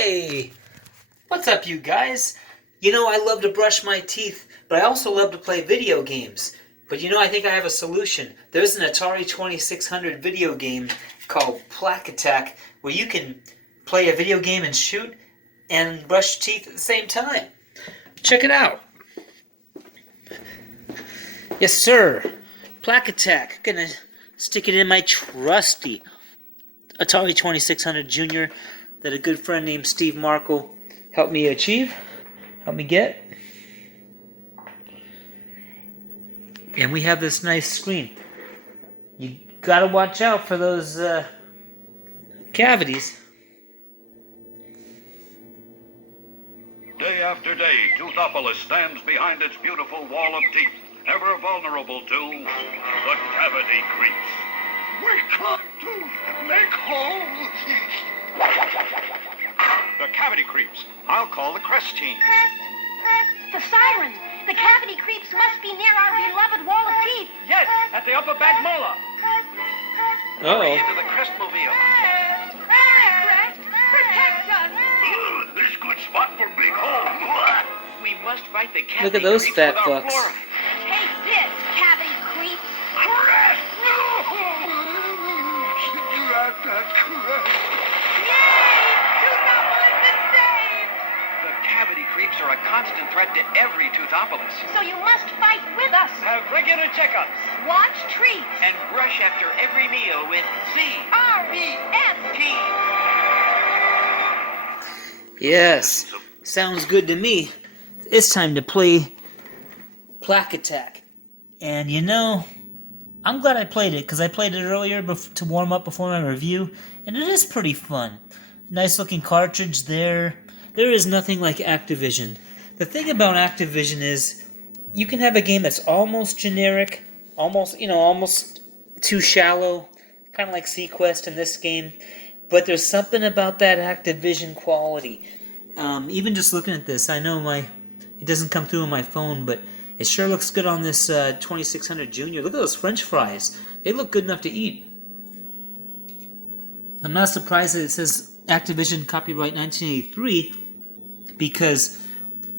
Hey! What's up, you guys? You know, I love to brush my teeth, but I also love to play video games. But you know, I think I have a solution. There's an Atari 2600 video game called PLAQUE where you can play a video game and shoot and brush teeth at the same time. Check it out. Yes, sir. PLAQUE. Gonna stick it in my trusty Atari 2600 Junior that a good friend named Steve Markle helped me get. And we have this nice screen. You gotta watch out for those cavities. Day after day, Toothopolis stands behind its beautiful wall of teeth, ever vulnerable to the cavity creeps. We come to make whole teeth. The cavity creeps. I'll call the crest team. The siren! The cavity creeps must be near our beloved wall of teeth. Yes, at the upper back molar. Hurry into the crestmobile. Crest, protect us! This is a good spot for a big hole. We must fight the cavity Look at those creeps fat with our fucks. fluoride. Take this, cavity creep! Crest! That's crest. Yay! Toothopolis is saved! The cavity creeps are a constant threat to every Toothopolis. So you must fight with us. Have regular checkups Watch treats. and brush after every meal with R-E-S-T. Yes, sounds good to me. It's time to play PLAQUE. And you know, I'm glad I played it, because I played it earlier to warm up before my review, and it is pretty fun. Nice looking cartridge there. There is nothing like Activision. The thing about Activision is, you can have a game that's almost generic, almost too shallow, kind of like Sequest in this game, but there's something about that Activision quality. Even just looking at this, I know it doesn't come through on my phone, but it sure looks good on this 2600 Junior. Look at those French fries. They look good enough to eat. I'm not surprised that it says Activision copyright 1983, because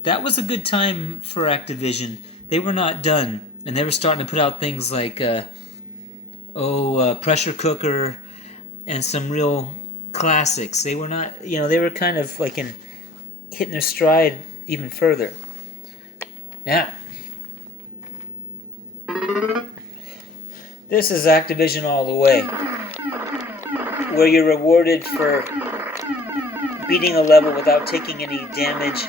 that was a good time for Activision. They were not done, and they were starting to put out things like Pressure Cooker and some real classics. They were not, they were kind of like hitting their stride even further. Now, this is Activision all the way, where you're rewarded for beating a level without taking any damage,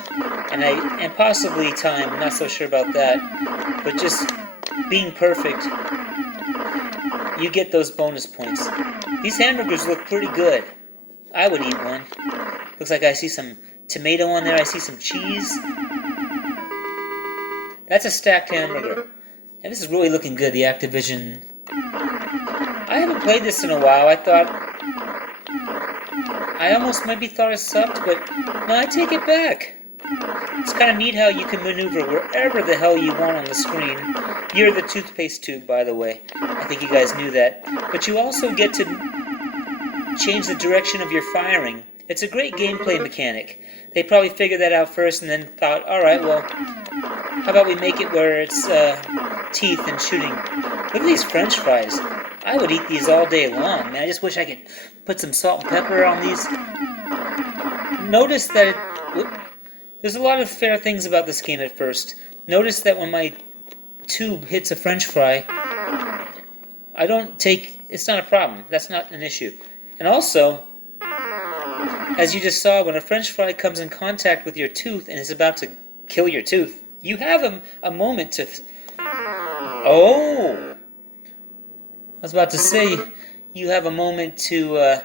and possibly time. I'm not so sure about that, but just being perfect, you get those bonus points. These hamburgers look pretty good. I would eat one. Looks like I see some tomato on there. I see some cheese. That's a stacked hamburger. And this is really looking good, the Activision. I haven't played this in a while. I almost maybe thought it sucked, but no, I take it back. It's kind of neat how you can maneuver wherever the hell you want on the screen. You're the toothpaste tube, by the way. I think you guys knew that. But you also get to change the direction of your firing. It's a great gameplay mechanic. They probably figured that out first and then thought, alright, well, how about we make it where it's teeth and shooting. Look at these French fries. I would eat these all day long, man. I just wish I could put some salt and pepper on these. Notice that there's a lot of fair things about this game at first. Notice that when my tube hits a French fry, it's not a problem. That's not an issue. And also, as you just saw, when a French fry comes in contact with your tooth and is about to kill your tooth, you have a moment to... Oh! I was about to say, you have a moment to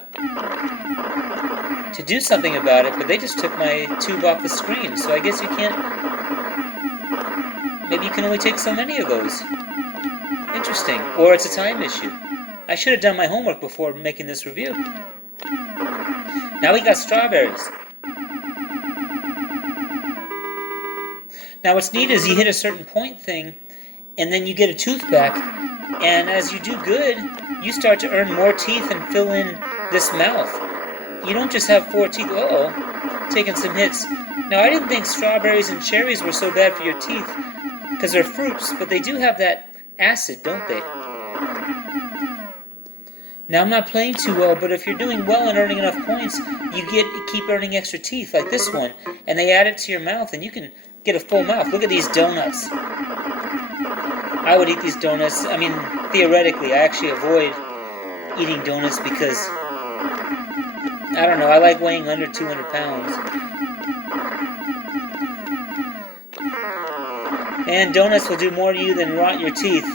do something about it, but they just took my tube off the screen, so I guess you can't... Maybe you can only take so many of those. Interesting. Or it's a time issue. I should have done my homework before making this review. Now we got strawberries. Now what's neat is you hit a certain point thing, and then you get a tooth back, and as you do good, you start to earn more teeth and fill in this mouth. you don't just have 4 teeth. Uh-oh, taking some hits. Now, I didn't think strawberries and cherries were so bad for your teeth, because they're fruits, but they do have that acid, don't they? Now, I'm not playing too well, but if you're doing well and earning enough points, you keep earning extra teeth, like this one, and they add it to your mouth, and you can get a full mouth. Look at these donuts. I would eat these donuts. I mean, theoretically, I actually avoid eating donuts because, I don't know, I like weighing under 200 pounds. And donuts will do more to you than rot your teeth.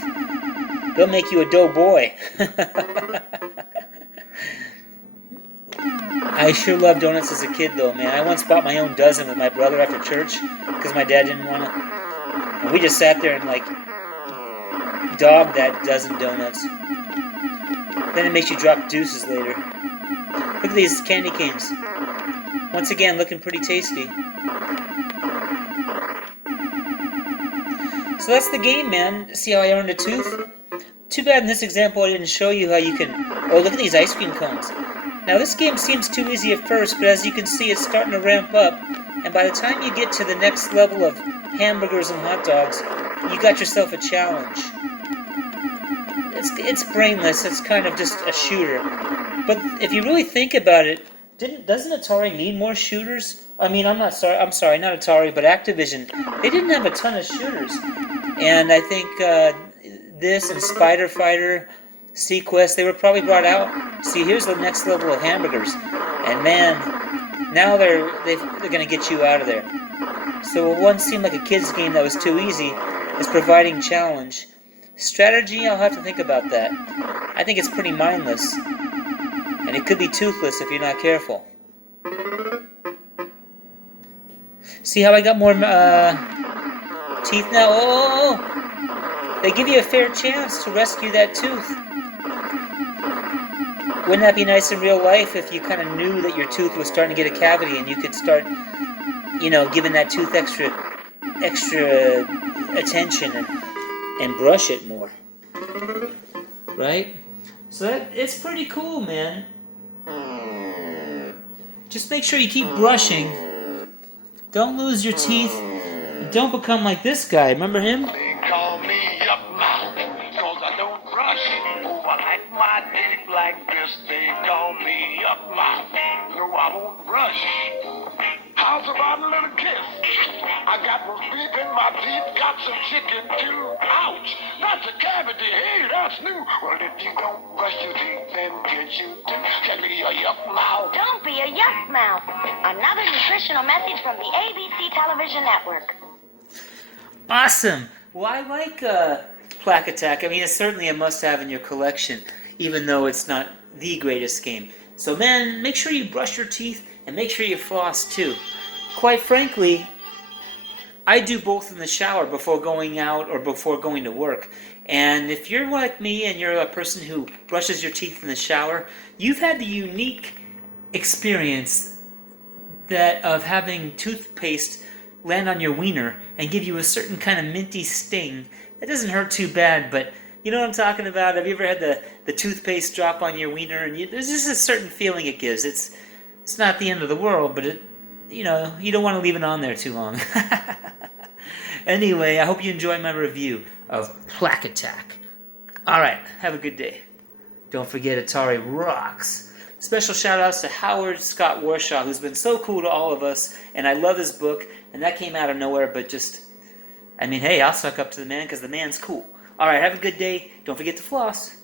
They'll make you a doughboy. I sure loved donuts as a kid, though, man. I once bought my own dozen with my brother after church because my dad didn't want to. And we just sat there and, like, dogged that dozen donuts. Then it makes you drop deuces later. Look at these candy canes. Once again, looking pretty tasty. So that's the game, man. See how I earned a tooth? Too bad in this example I didn't show you how you can... Oh, look at these ice cream cones. Now this game seems too easy at first, but as you can see, it's starting to ramp up. And by the time you get to the next level of hamburgers and hot dogs, you got yourself a challenge. It's brainless. It's kind of just a shooter. But if you really think about it, doesn't Atari need more shooters? I mean, I'm sorry, not Atari, but Activision. They didn't have a ton of shooters. And I think this and Spider Fighter, Sequest, they were probably brought out. See, here's the next level of hamburgers. And man, now they're going to get you out of there. So what once seemed like a kid's game that was too easy is providing challenge. Strategy, I'll have to think about that. I think it's pretty mindless. And it could be toothless if you're not careful. See how I got more teeth now? Oh! They give you a fair chance to rescue that tooth. Wouldn't that be nice in real life if you kind of knew that your tooth was starting to get a cavity and you could start, giving that tooth extra attention and brush it more. Right? So it's pretty cool, man. Just make sure you keep brushing. Don't lose your teeth. And don't become like this guy. Remember him? They call me up now, cause I don't brush. Oh, I like my teeth like this. They call me up now. No, I won't brush. How's about a little kiss? I got roast beef in my teeth, got some chicken too. Ouch! That's a cavity. Hey, that's new. Well, if you don't brush your teeth, then get you do. Can be a yuck mouth. Don't be a yuck mouth. Another nutritional message from the ABC Television Network. Awesome. Well, I like Plaque Attack. I mean, it's certainly a must-have in your collection, even though it's not the greatest game. So, man, make sure you brush your teeth and make sure you floss, too. Quite frankly, I do both in the shower before going out or before going to work. And if you're like me and you're a person who brushes your teeth in the shower, you've had the unique experience of having toothpaste land on your wiener and give you a certain kind of minty sting. It doesn't hurt too bad, but you know what I'm talking about? Have you ever had the toothpaste drop on your wiener? And there's just a certain feeling it gives. It's not the end of the world, but you don't want to leave it on there too long. Anyway, I hope you enjoyed my review of Plaque Attack. Alright, have a good day. Don't forget Atari rocks. Special shout outs to Howard Scott Warshaw, who's been so cool to all of us, and I love his book, and that came out of nowhere, but hey, I'll suck up to the man because the man's cool. Alright, have a good day. Don't forget to floss.